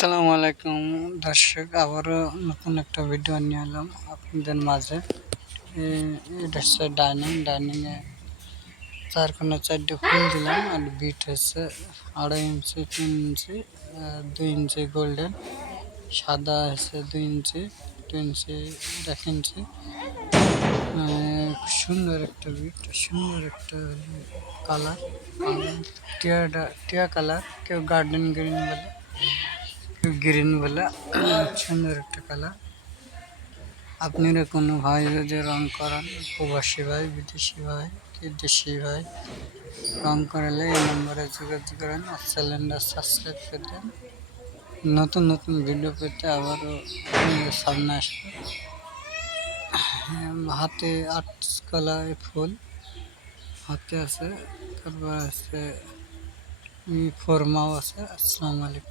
আসসালামু আলাইকুম দর্শক, আবারও নতুন একটা ভিডিও নিয়ে এলাম আপনাদের মাঝে। এটা হচ্ছে ডাইনিংয়ে 4 কোণে 4টে ফুল দিলাম, আর বিট হচ্ছে 2.5 ইঞ্চি, 3 ইঞ্চি, 2 ইঞ্চি গোল্ডেন, সাদা হচ্ছে 2 ইঞ্চি, 2 ইঞ্চি, 1 ইঞ্চি। সুন্দর একটা বিট, সুন্দর একটা কালার, টিয়া কালার, কেউ গার্ডেন গ্রিন বলে, গ্রিন বলে। সুন্দর একটা কালার। আপনারা কোনো ভাই যদি রং করান, প্রবাসী ভাই, বিদেশি ভাই কি দেশি ভাই, রং করালে এই নম্বরে যোগাযোগ করেন আর চ্যানেলটা সাবস্ক্রাইব করে দেন। নতুন নতুন ভিডিও পেতে আবারও সামনে আসবে। হাতে 8 কলায় ফুল হাতে আছে, তারপর আছে ফরমাও আছে। আসসালামু আলাইকুম।